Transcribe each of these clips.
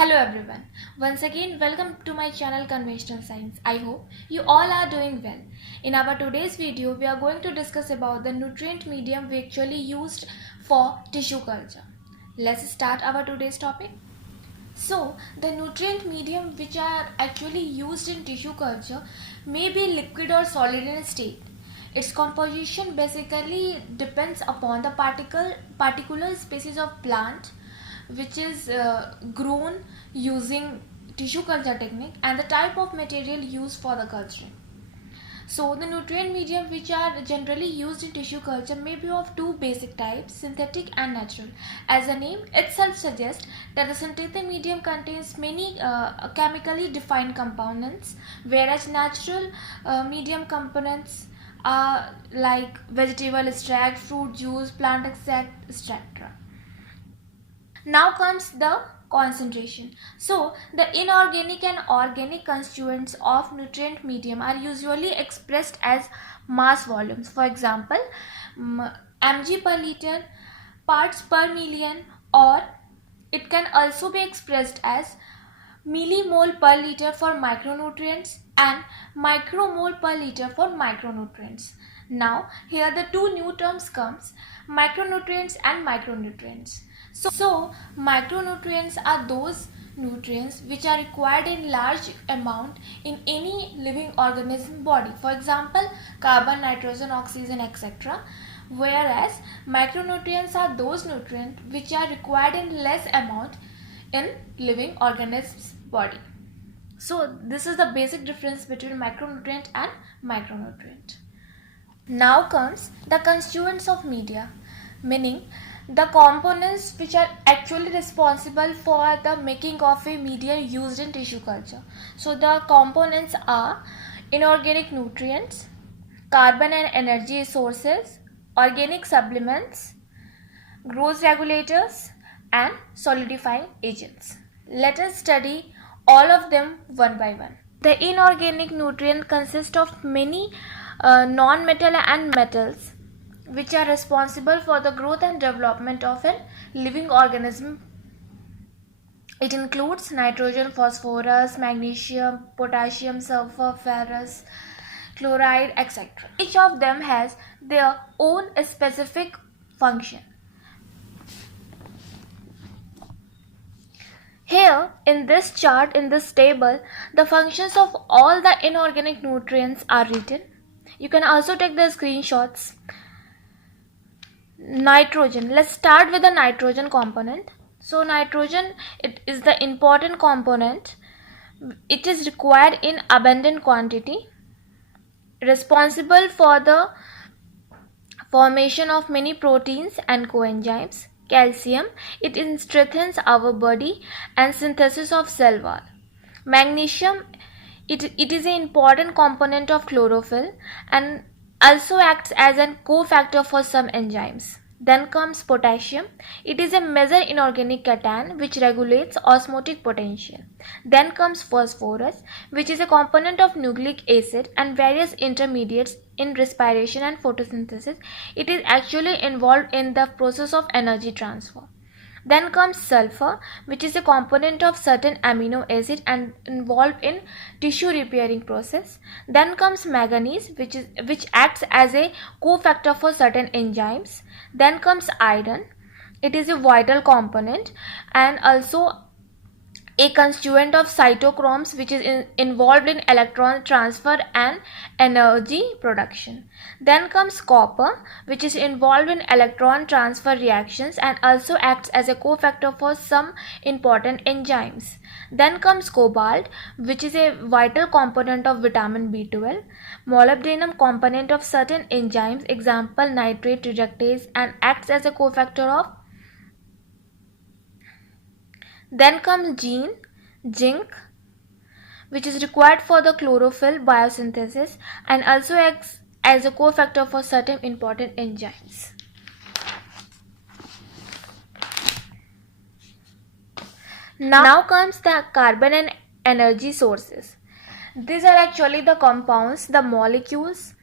Hello everyone. Once again, welcome to my channel Conventional Science. I hope you all are doing well. In our today's video, we are going to discuss about the nutrient medium we actually used for tissue culture. Let's start our today's topic. So, the nutrient medium which are actually used in tissue culture may be liquid or solid in state. Its composition basically depends upon the particular species of plant which is grown using tissue culture technique and the type of material used for the culturing. So, the nutrient medium which are generally used in tissue culture may be of two basic types, synthetic and natural. As the name itself suggests that the synthetic medium contains many chemically defined components, whereas natural medium components are like vegetable extract, fruit juice, plant extract, etc. Now comes the concentration. So, the inorganic and organic constituents of nutrient medium are usually expressed as mass volumes. For example, mg per liter, parts per million, or it can also be expressed as millimole per liter for macronutrients and micromole per liter for micronutrients. Now, here the two new terms comes, macronutrients and micronutrients. So, micronutrients are those nutrients which are required in large amount in any living organism body. For example, carbon, nitrogen, oxygen, etc. Whereas micronutrients are those nutrients which are required in less amount in living organism's body. So this is the basic difference between macronutrient and micronutrient. Now comes the constituents of media, meaning the components which are actually responsible for the making of a media used in tissue culture. So the components are inorganic nutrients, carbon and energy sources, organic supplements, growth regulators, and solidifying agents. Let us study all of them one by one. The inorganic nutrient consists of many non-metal and metals which are responsible for the growth and development of a living organism. It includes nitrogen, phosphorus, magnesium, potassium, sulfur, ferrous, chloride, etc. Each of them has their own specific function. Here in this chart, in this table, the functions of all the inorganic nutrients are written. You can also take the screenshots. Nitrogen. Let's start with the nitrogen component. So nitrogen, it is the important component. It is required in abundant quantity, responsible for the formation of many proteins and coenzymes. Calcium, it strengthens our body and synthesis of cell wall. Magnesium, it is an important component of chlorophyll and also acts as a cofactor for some enzymes. Then comes potassium. It is a major inorganic cation which regulates osmotic potential. Then comes phosphorus, which is a component of nucleic acid and various intermediates in respiration and photosynthesis. It is actually involved in the process of energy transfer. Then comes sulfur, which is a component of certain amino acid and involved in tissue repairing process. Then comes manganese, which acts as a cofactor for certain enzymes. Then comes iron. It is a vital component and also a constituent of cytochromes, which is involved in electron transfer and energy production. Then comes copper, which is involved in electron transfer reactions and also acts as a cofactor for some important enzymes. Then comes cobalt, which is a vital component of vitamin B12, molybdenum component of certain enzymes, example nitrate reductase, and acts as a cofactor of. Then comes zinc, which is required for the chlorophyll biosynthesis and also acts as a cofactor for certain important enzymes. Now comes the carbon and energy sources. These are actually the compounds, the molecules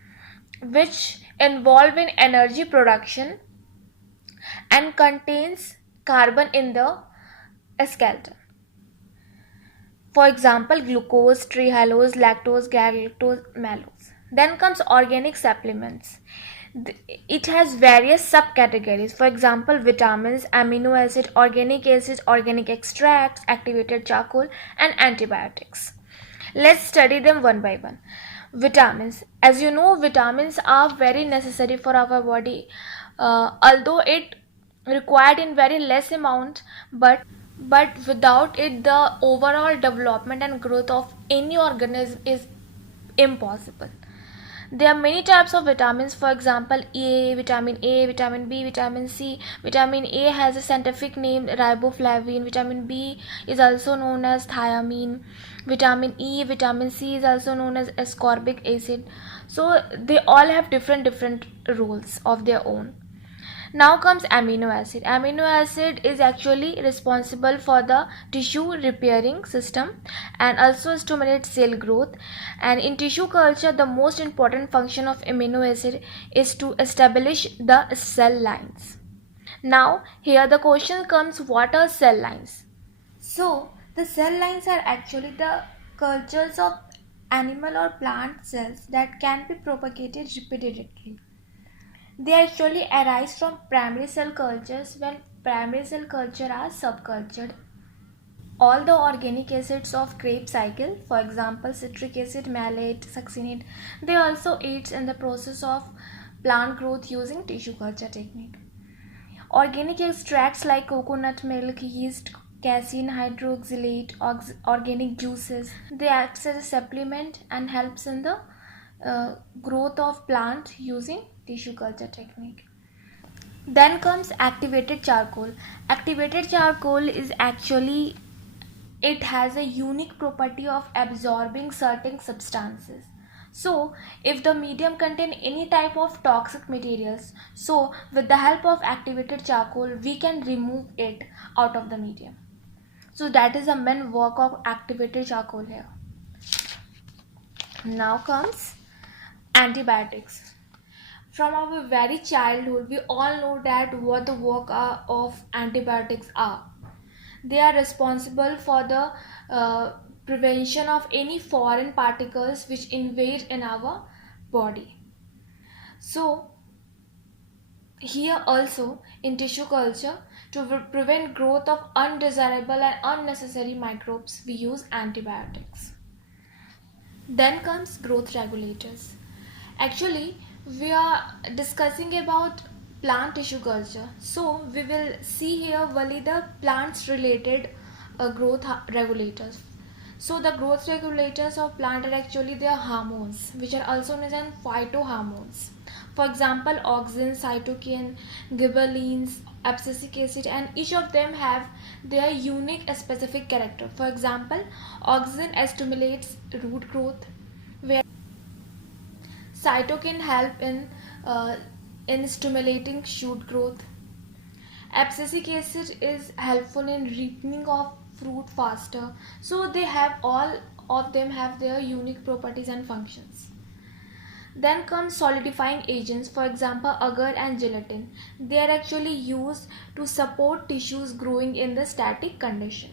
which involve in energy production and contains carbon in the skeleton. For example, glucose, trehalose, lactose, galactose, maltose. Then comes organic supplements. It has various subcategories. For example, vitamins, amino acid, organic extracts, activated charcoal, and antibiotics. Let's study them one by one. Vitamins. As you know, vitamins are very necessary for our body, although it required in very less amount, but without it the overall development and growth of any organism is impossible. There are many types of vitamins, for example, A, vitamin B, vitamin C. Vitamin A has a scientific name riboflavin. Vitamin B is also known as thiamine. Vitamin E, vitamin C is also known as ascorbic acid. So they all have different roles of their own. Now comes amino acid. Amino acid is actually responsible for the tissue repairing system and also stimulates cell growth. And in tissue culture, the most important function of amino acid is to establish the cell lines. Now here the question comes, what are cell lines? So the cell lines are actually the cultures of animal or plant cells that can be propagated repeatedly. They actually arise from primary cell cultures when primary cell culture are subcultured. All the organic acids of Krebs cycle, for example citric acid, malate, succinate, they also aids in the process of plant growth using tissue culture technique. Organic extracts like coconut milk, yeast, casein hydroxylate, organic juices, they act as a supplement and helps in the growth of plant using tissue culture technique. Then comes activated charcoal. Activated charcoal is actually, it has a unique property of absorbing certain substances. So if the medium contain any type of toxic materials, so with the help of activated charcoal we can remove it out of the medium. So that is the main work of activated charcoal here. Now comes antibiotics. From our very childhood, we all know that what the work of antibiotics are. They are responsible for the prevention of any foreign particles which invade in our body. So here also in tissue culture, to prevent growth of undesirable and unnecessary microbes, we use antibiotics. Then comes growth regulators. Actually, we are discussing about plant tissue culture, so we will see here only the plants related growth regulators. So the growth regulators of plant are actually their hormones, which are also known as phytohormones. For example, auxin, cytokine, gibberellins, abscisic acid, and each of them have their unique specific character. For example, auxin stimulates root growth, where cytokine help in stimulating shoot growth. Abscisic acid is helpful in ripening of fruit faster. So they have, all of them have their unique properties and functions. Then comes solidifying agents, for example agar and gelatin. They are actually used to support tissues growing in the static condition.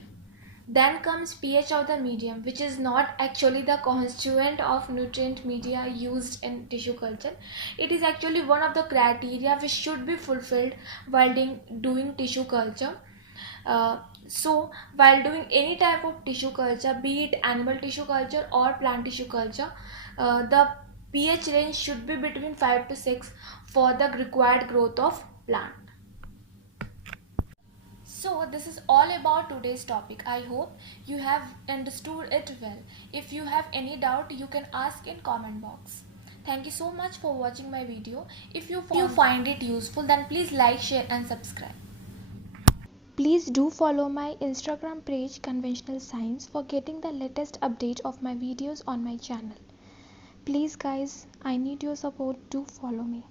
Then comes pH of the medium, which is not actually the constituent of nutrient media used in tissue culture. It is actually one of the criteria which should be fulfilled while doing tissue culture. So while doing any type of tissue culture, be it animal tissue culture or plant tissue culture, the pH range should be between 5 to 6 for the required growth of plant. So this is all about today's topic. I hope you have understood it well. If you have any doubt, you can ask in comment box. Thank you so much for watching my video. If you find it useful, then please like, share and subscribe. Please do follow my Instagram page Conventional Science for getting the latest update of my videos on my channel. Please guys, I need your support. Do follow me.